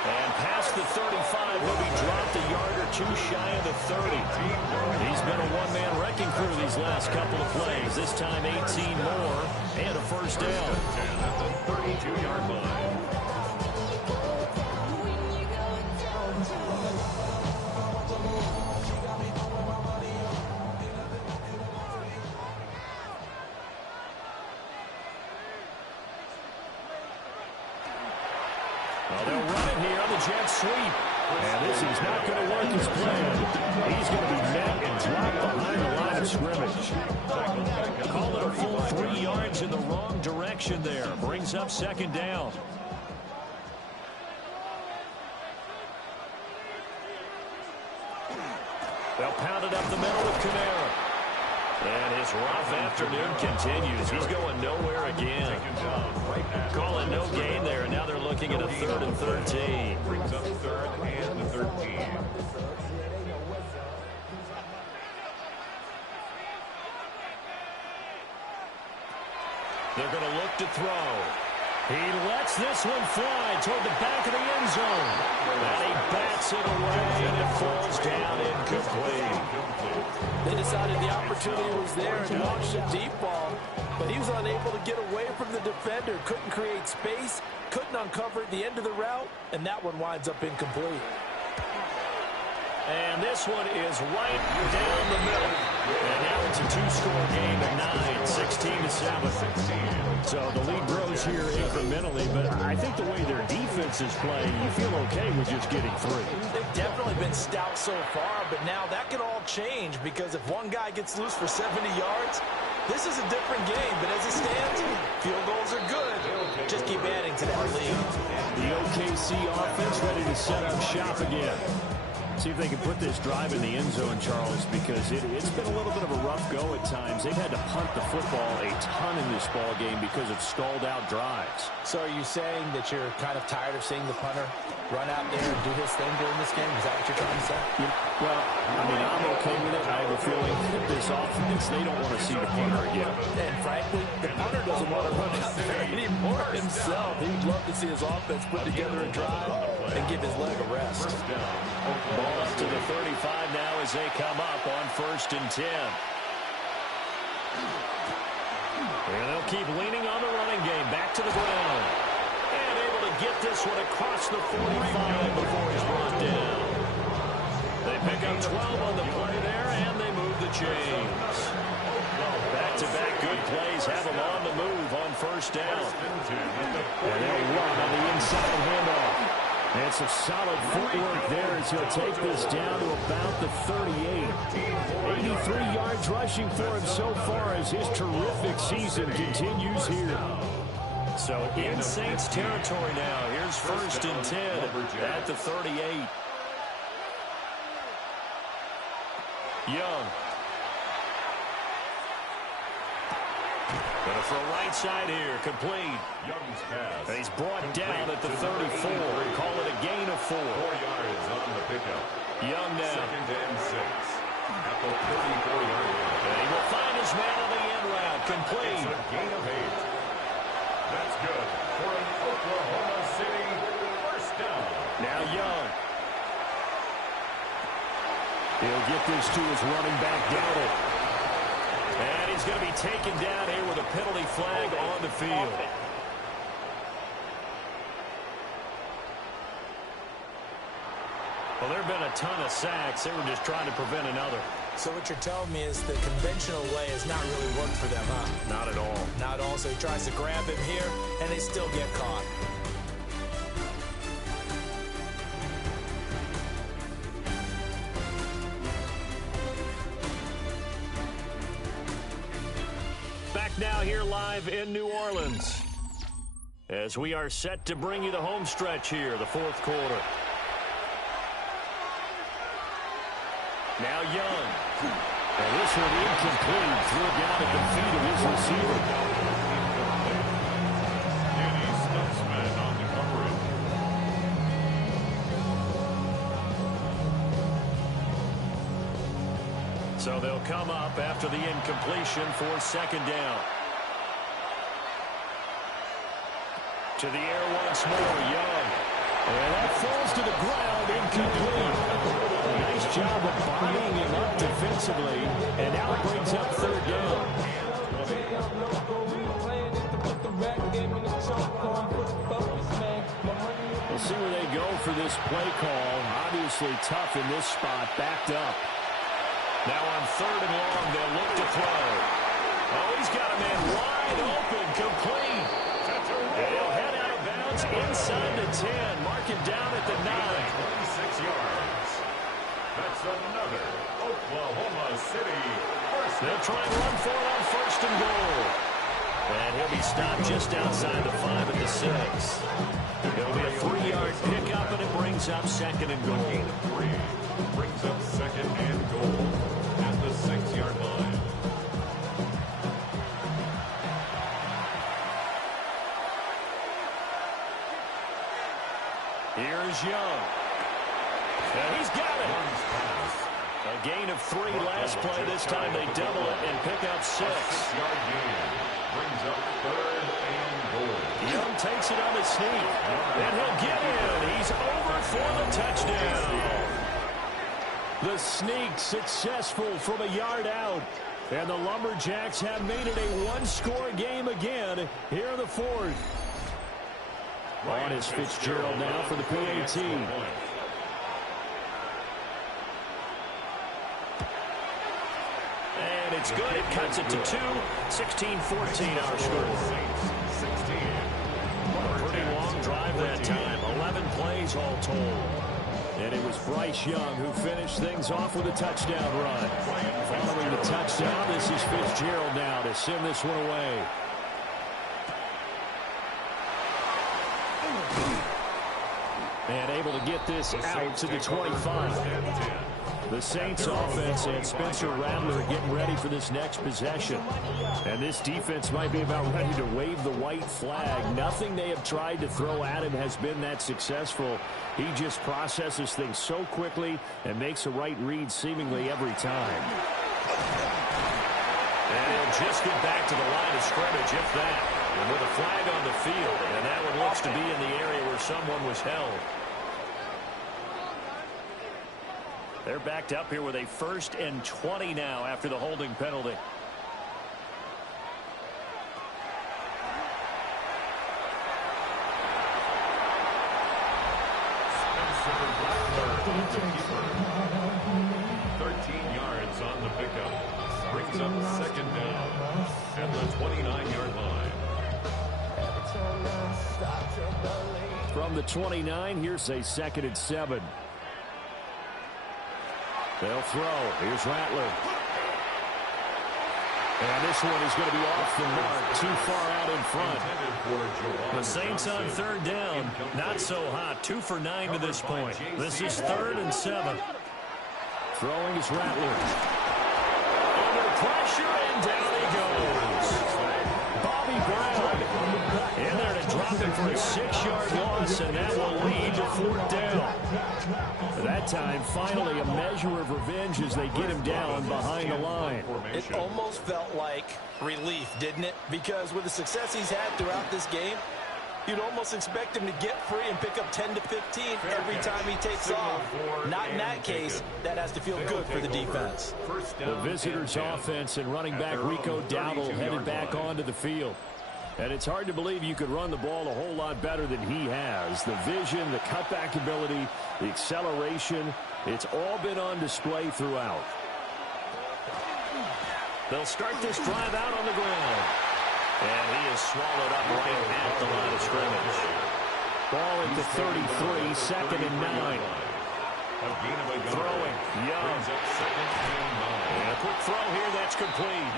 And past the 35, he'll be dropped a yard or 2 shy of the 30. He's been a one-man wrecking crew these last couple of plays. This time 18 more and a 1st down. At the 32-yard line. Well, they'll run it here on the jet sweep. And this is not going to work as planned. He's going to be met and dropped behind the line of scrimmage. Call it a full 3 yards in the wrong direction there. Brings up 2nd down. They'll pound it up the middle with Kamara. And his rough afternoon continues. He's going nowhere again. Calling no gain there. Now they're looking at a 3rd and 13. Brings up 3rd and 13. They're going to look to throw. He lets this one fly toward the back of the end zone. And he bats it away, and it falls down incomplete. They decided the opportunity was there and launched a deep ball, but he was unable to get away from the defender. Couldn't create space, couldn't uncover at the end of the route, and that one winds up incomplete. And this one is right down the middle. And now it's a 2-score game at 9, 16-7. So the lead grows here incrementally, but I think the way their defense is playing, you feel okay with just getting 3. They've definitely been stout so far, but now that can all change because if one guy gets loose for 70 yards, this is a different game. But as it stands, field goals are good. Just keep adding to that lead. The OKC offense ready to set up shop again. See if they can put this drive in the end zone, Charles, because it's been a little bit of a rough go at times. They've had to punt the football a ton in this ball game because of stalled-out drives. So are you saying that you're kind of tired of seeing the punter run out there and do his thing during this game? Is that what you're trying to say? Yeah, well, I mean, I'm okay with it. I have a feeling that this offense, they don't want to see the punter again. And frankly, the punter doesn't want to run out there anymore himself. He'd love to see his offense put together a drive and give his leg a rest. Ball up to the 35 now as they come up on 1st and 10. And they'll keep leaning on the running game. Back to the ground. And able to get this one across the 45 before he's brought down. They pick up 12 on the play there, and they move the chains. Back-to-back good plays have them on the move on 1st down. And they'll run on the inside handoff. And some solid footwork there as he'll take this down to about the 38. 83 yards rushing for him so far as his terrific season continues here. So in Saints territory now. Here's 1st and 10 at the 38. Young. Gonna throw right side here, complete. Young's pass. And he's brought down at the 34. Call it a gain of 4. 4 yards on the pickup. Young now. 2nd and 6 at the 34-yard line. And he will find his man on the end route, complete. It's a gain of 8. That's good for an Oklahoma City 1st down. Now Young. He'll get this to his running back, Dowdle. And he's going to be taken down here with a penalty flag on the field. Well, there have been a ton of sacks. They were just trying to prevent another. So what you're telling me is the conventional way has not really worked for them, huh? Not at all. Not at all. So he tries to grab him here, and they still get caught. Back now here live in New Orleans as we are set to bring you the home stretch here, the 4th quarter. Now Young. And this one incomplete. Threw it down at the feet of his receiver. Danny Stutzman on the coverage. So they'll come up after the incompletion for 2nd down. To the air once more, Young. And that falls to the ground, incomplete. Nice job of bodying him up defensively, and now it brings up 3rd down. We'll see where they go for this play call. Obviously tough in this spot, backed up. Now on 3rd and long, they'll look to throw. Oh, he's got a man wide open, complete. And he'll head out of bounds inside the 10. Mark him down at the 9. 26 yards. That's another Oklahoma City 1st. They'll try and run for it on 1st and goal. And he'll be stopped just outside the 5 at the 6. It'll be a 3-yard pickup, and it brings up 2nd and goal. Gain of 3 brings up 2nd and goal at the 6-yard line. Here's Young. And he's got it. A gain of 3 last play. This time they double it and pick up 6. 6-yard gain brings up 3rd and goal. Young takes it on the sneak. And he'll get in. He's over for the touchdown. The sneak successful from a yard out. And the Lumberjacks have made it a one-score game again here in the 4th. On is Fitzgerald now for the PAT. And it's good. It cuts it to 2. 16-14 our score. Pretty long drive that time. 11 plays all told. And it was Bryce Young who finished things off with a touchdown run. Following the touchdown, this is Fitzgerald now to send this one away. And able to get this out to the 25. The Saints offense and Spencer Rattler getting ready for this next possession. And this defense might be about ready to wave the white flag. Nothing they have tried to throw at him has been that successful. He just processes things so quickly and makes a right read seemingly every time. And he'll just get back to the line of scrimmage, if that. And with a flag on the field, and that one looks to be in the area where someone was held. They're backed up here with a 1st and 20 now after the holding penalty. Spencer Rattler, 13 yards on the pickup. Brings up 2nd down at the 29-yard line. From the 29, here's a 2nd and 7. They'll throw. Here's Rattler. And this one is going to be off the mark. Too far out in front. The Saints on 3rd down. Not so hot. 2 for 9 to this point. This is 3rd and 7. Throwing is Rattler. Under pressure, and down he goes. Bobby Brown in there to drop him for a 6-yard loss, and that will lead to 4th down. That time, finally, a measure of revenge as they get him down behind the line. It almost felt like relief, didn't it? Because with the success he's had throughout this game, you'd almost expect him to get free and pick up 10 to 15 every time he takes off. Not in that case. That has to feel good for the defense. The visitors' offense and running back Rico Dowdle headed back onto the field. And it's hard to believe you could run the ball a whole lot better than he has. The vision, the cutback ability, the acceleration, it's all been on display throughout. They'll start this drive out on the ground. And he is swallowed up right at the line of scrimmage. Ball at the 33, 2nd and 9. Throwing, Young. And a quick throw here, that's complete.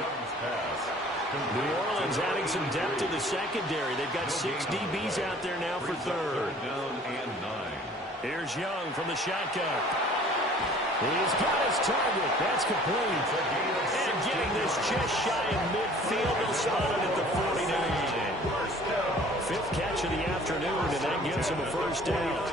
New Orleans adding some depth to the secondary. They've got 6 DBs out there now for 3rd. Here's Young from the shotgun. He's got his target. That's complete. And getting this just shy of midfield. They'll spot it at the 49. 5th catch of the afternoon, and that gives him a 1st down.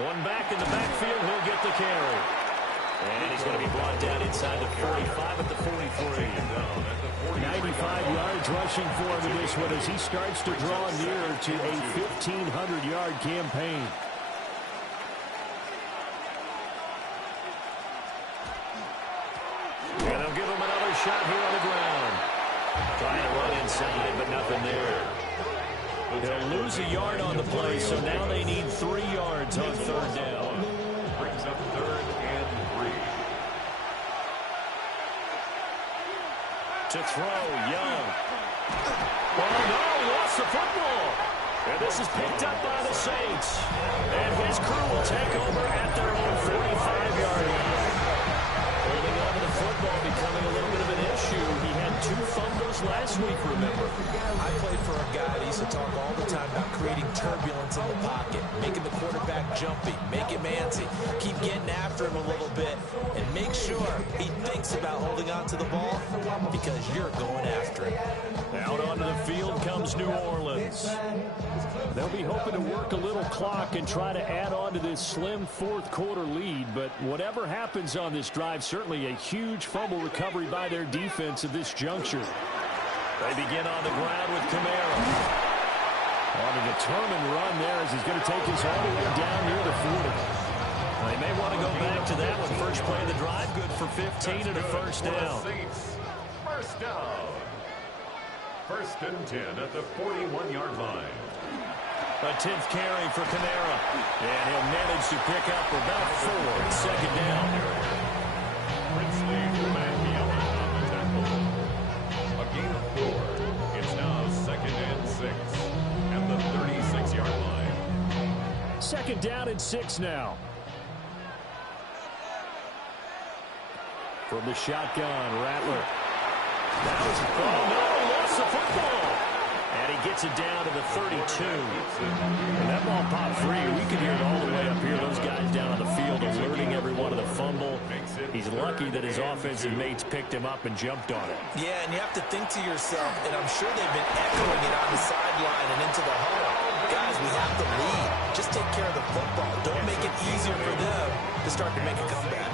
One back in the backfield, he'll get the carry. And he's going to be brought down inside the 45 at the 43. 95 yards rushing for him in this one as he starts to draw nearer to a 1,500-yard campaign. And they'll give him another shot here on the ground. Trying to run inside, but nothing there. They'll lose a yard on the play, so now they need 3 yards on 3rd down. Brings up 3rd and 3. To throw, Young. Oh, no, he lost the football. And this is picked up by the Saints. And his crew will take over at their own 45-yard line. Holding on to the football becoming a little bit of an issue. He had 2 fumbles last week, remember. I played for a guy that used to talk all the time about creating turbulence in the pocket, making the quarterback jumpy, make him antsy, keep getting after him a little bit, and make sure he thinks about holding on to the ball because you're going after him. Out onto the field comes New Orleans. They'll be hoping to work a little clock and try to add on to this slim 4th quarter lead, but whatever happens on this drive, certainly a huge fumble recovery by their defense at this juncture. They begin on the ground with Kamara. On a determined run there as he's going to take this all the way down near the 40. They may want to go back to that one. First play of the drive, good for 15 and a 1st down. 1st down. 1st and 10 at the 41-yard line. A 10th carry for Kamara. And he'll manage to pick up about 4 at 2nd down. Princely back beyond on the tackle. A gain of 4. It's now 2nd and 6 at the 36-yard line. second down and 6 now. From the shotgun, Rattler. He lost the football. And he gets it down to the 32. And that ball popped free. We can hear it all the way up here. Those guys down on the field alerting everyone of the fumble. He's lucky that his offensive mates picked him up and jumped on it. Yeah, and you have to think to yourself, and I'm sure they've been echoing it on the sideline and into the huddle. Guys, we have to lead. Just take care of the football. Don't make it easier for them to start to make a comeback.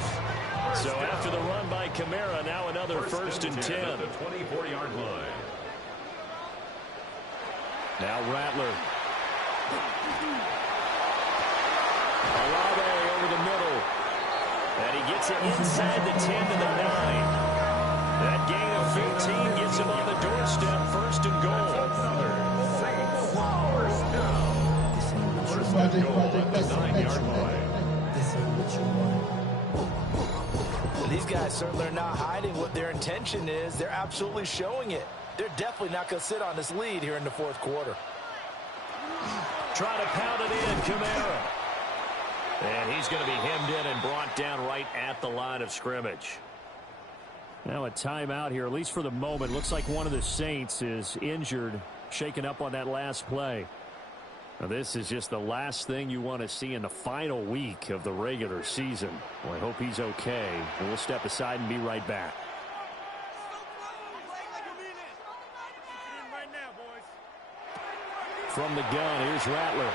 So after the run by Kamara, now another first and 10. At the 24-yard line. Now Rattler. Olave over the middle. And he gets it inside the 10 to the 9. That gain of 15 gets him on the doorstep, first and goal. First and goal at the 9-yard line. These guys certainly are not hiding what their intention is. They're absolutely showing it. They're definitely not going to sit on this lead here in the fourth quarter. Trying to pound it in, Kamara. And he's going to be hemmed in and brought down right at the line of scrimmage. Now a timeout here, at least for the moment. Looks like one of the Saints is injured, shaken up on that last play. Now this is just the last thing you want to see in the final week of the regular season. Well, I hope he's okay. And we'll step aside and be right back. From the gun, here's Rattler.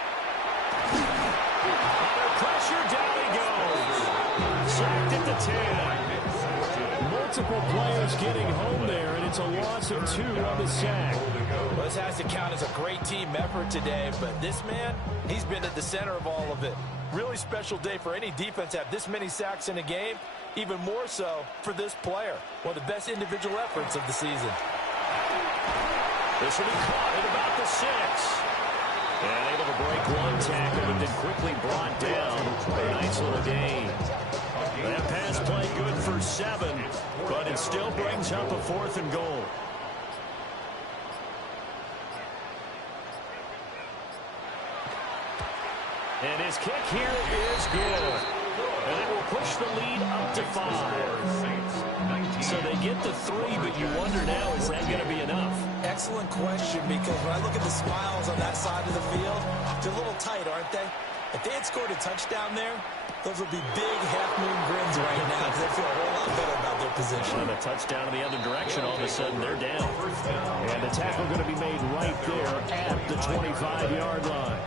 Under pressure, down he goes. Sacked at the 10. Multiple players getting home there, and it's a loss of 2 on the sack. Well, this has to count as a great team effort today, but this man, he's been at the center of all of it. Really special day for any defense to have this many sacks in a game, even more so for this player. One of the best individual efforts of the season. This will be caught at about the 6. And able to break one tackle, but then quickly brought down for a nice little gain. That pass play good for 7, but it still brings up a 4th and goal. And his kick here is good. And it will push the lead up to 5. So they get the 3, but you wonder now, is that going to be enough? Excellent question, because when I look at the smiles on that side of the field, they're a little tight, aren't they? If they had scored a touchdown there, those would be big half-moon grins right now because they feel a whole lot better about their position. And a touchdown in the other direction, all of a sudden they're down. And the tackle going to be made right there at the 25-yard line.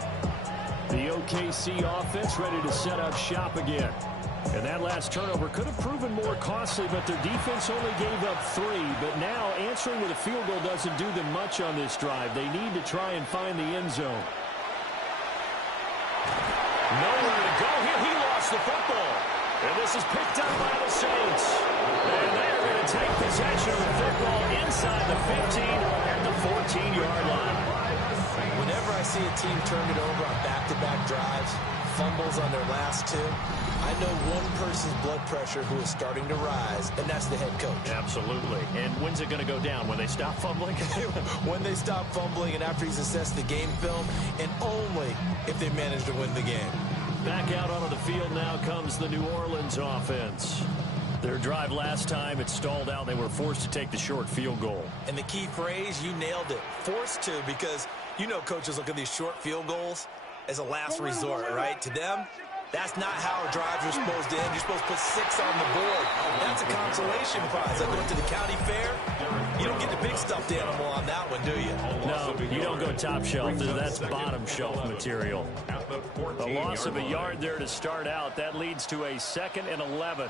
The OKC offense ready to set up shop again. And that last turnover could have proven more costly, but their defense only gave up 3. But now answering with a field goal doesn't do them much on this drive. They need to try and find the end zone. Nowhere to go here. He lost the football. And this is picked up by the Saints. And they're going to take possession of the football inside the 15 at the 14-yard line. Whenever I see a team turn it over on back-to-back drives, fumbles on their last 2, I know one person's blood pressure who is starting to rise, and that's the head coach. Absolutely. And when's it going to go down? When they stop fumbling? When they stop fumbling and after he's assessed the game film, and only if they manage to win the game. Back out onto the field now comes the New Orleans offense. Their drive last time, it stalled out. They were forced to take the short field goal. And the key phrase, you nailed it. Forced to, because you know coaches look at these short field goals as a last resort, right? To them, that's not how drives are supposed to end. You're supposed to put 6 on the board. That's a consolation prize. I went to the county fair. You don't get the big stuffed animal on that one, do you? No, you don't go top shelf. That's bottom shelf material. A loss of a yard there to start out. That leads to a 2nd and 11.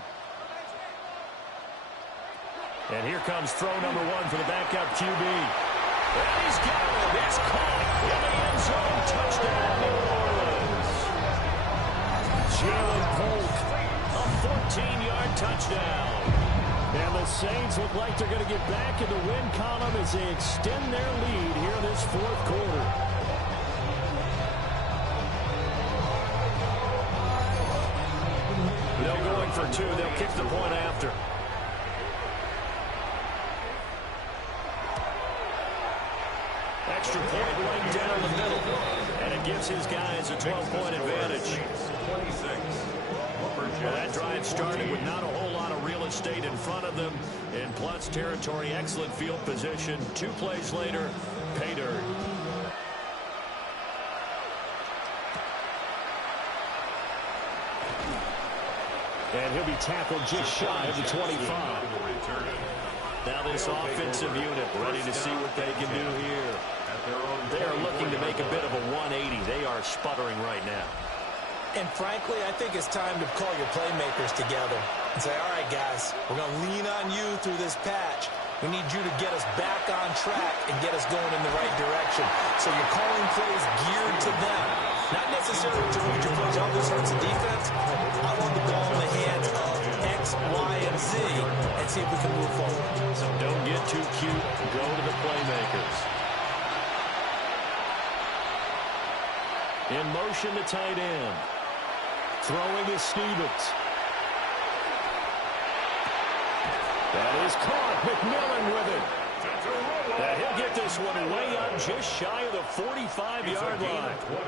And here comes throw number 1 for the backup QB. And he's got it. It's caught in the end zone. Touchdown, New Orleans. Jalen Polk, a 14-yard touchdown. And the Saints look like they're going to get back in the win column as they extend their lead here in this 4th quarter. They're going for 2. They'll kick the point after. Extra point right down the middle. And it gives his guys a 12-point advantage. 26. Well, that drive started with not a whole lot of real estate in front of them. In plus territory, excellent field position. 2 plays later, pay dirt. And he'll be tackled just shy of the 25. Now this offensive unit ready to see what they can do here. They are looking to make a bit of a 180. They are sputtering right now. And frankly, I think it's time to call your playmakers together and say, all right, guys, we're going to lean on you through this patch. We need you to get us back on track and get us going in the right direction. So you're calling plays geared to them. Not necessarily to read your plays. Oh, this hurts the defense. I want the ball in the hands of X, Y, and Z and see if we can move forward. So don't get too cute. Go to the playmakers. In motion to tight end. Throwing is Stevens. That is caught. McMillan with it. And he'll get this one way up just shy of the 45-yard line. 20.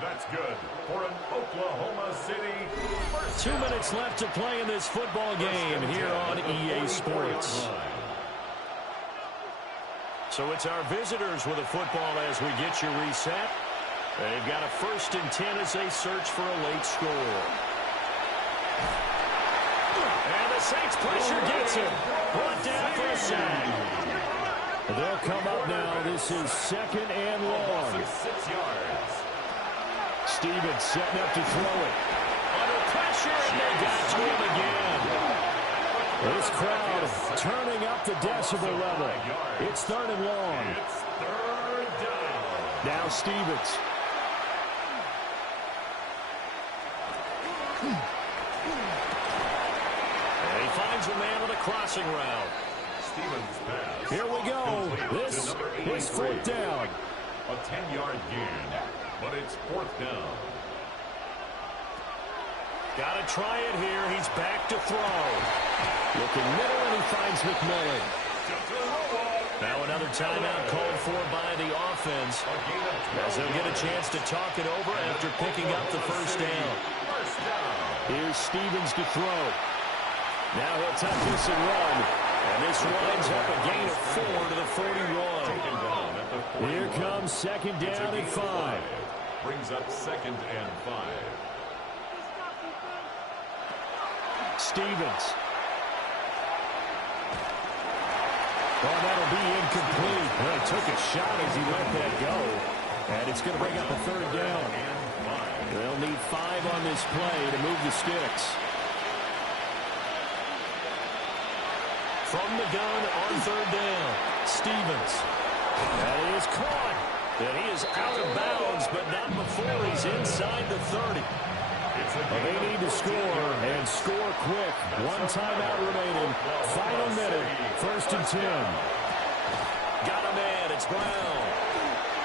That's good for an Oklahoma City first 2 minutes left to play in this football game here on EA Sports. So it's our visitors with a football as we get you reset. They've got a 1st and 10 as they search for a late score. And the Saints pressure gets him. Brought down for a sack. They'll come up now. This is 2nd and long. 6 yards. Stevens setting up to throw it. Under pressure, and they got to him again. This crowd turning up the decibel level. It's 3rd and long. It's 3rd down. Now Stevens. And he finds a man on a crossing route. Stevens pass. Here we go. This is 4th down. A 10-yard gain, but it's 4th down. Got to try it here. He's back to throw. Looking middle, and he finds McMillan. Now another timeout called for by the offense, as they'll get a chance to talk it over after picking up the 1st down. Here's Stevens to throw. Now he'll tuck this and run. And this winds up a gain of 4 to the 41. Here comes 2nd down and 5. Brings up 2nd and 5. Stevens. Oh, that'll be incomplete. Well, he took a shot as he let that go. And it's going to bring up a 3rd down. They'll need 5 on this play to move the sticks. From the gun on 3rd down, Stevens. That is caught. And he is out of bounds, but not before he's inside the 30. Well, they need to score, and score quick. 1 timeout remaining. Final minute, 1st and 10. Got a man, it's Brown.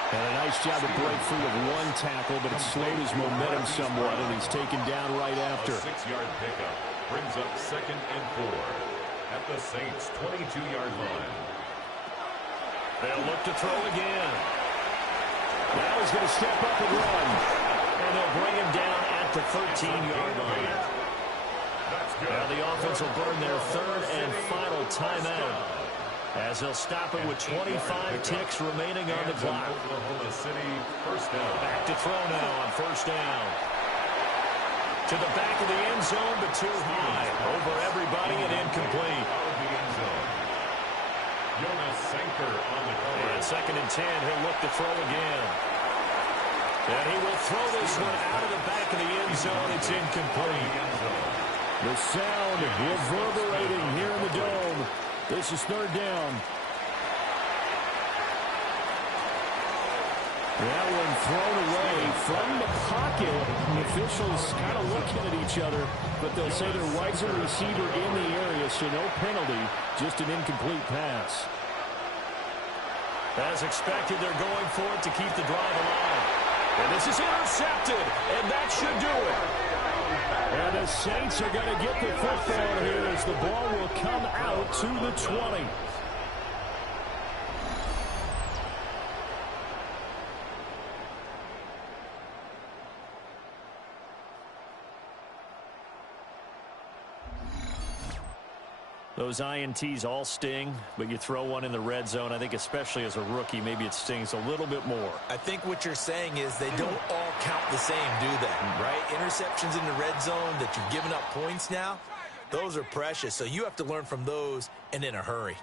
And a nice job to break free of 1 tackle, but it slowed his momentum somewhat, and he's taken down right after. A 6-yard pickup brings up 2nd and 4 at the Saints' 22-yard line. They'll look to throw again. Now he's going to step up and run. And they'll bring him down at the 13-yard line. Now the offense will burn their 3rd and final timeout, as they'll stop it with 25 ticks remaining on the clock. Oklahoma City, 1st down. Back to throw now on 1st down. To the back of the end zone, but too high. Over everybody and incomplete. Out of the end zone. Jonas Sanker on the cover. And 2nd and 10, he'll look to throw again. And he will throw this one out of the back of the end zone. It's incomplete. The sound reverberating here in the dome. This is 3rd down. That one thrown away from the pocket. The officials kind of looking at each other, but they'll say there was a receiver in the area, so no penalty, just an incomplete pass. As expected, they're going for it to keep the drive alive. And this is intercepted, and that should do it. And the Saints are going to get the football here as the ball will come out to the 20. Those INTs all sting, but you throw one in the red zone. I think especially as a rookie, maybe it stings a little bit more. I think what you're saying is they don't all count the same, do they? Right? Interceptions in the red zone that you've given up points now, those are precious. So you have to learn from those and in a hurry.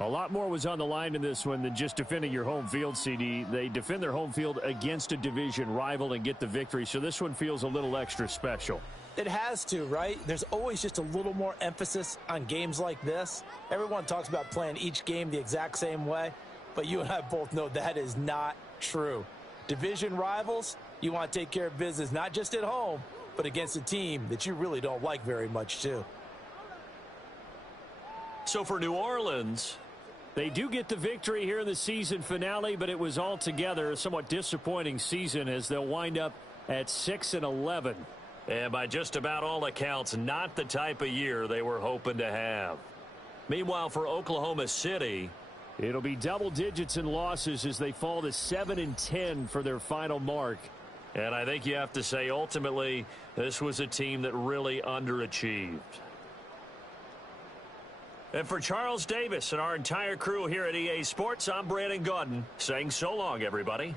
A lot more was on the line in this one than just defending your home field, CD. They defend their home field against a division rival and get the victory, so this one feels a little extra special. It has to, right? There's always just a little more emphasis on games like this. Everyone talks about playing each game the exact same way, but you and I both know that is not true. Division rivals, you want to take care of business not just at home, but against a team that you really don't like very much, too. So for New Orleans, they do get the victory here in the season finale, but it was altogether a somewhat disappointing season as they'll wind up at 6-11. And by just about all accounts, not the type of year they were hoping to have. Meanwhile, for Oklahoma City, it'll be double digits in losses as they fall to 7-10 for their final mark. And I think you have to say, ultimately, this was a team that really underachieved. And for Charles Davis and our entire crew here at EA Sports, I'm Brandon Gaudin saying so long, everybody.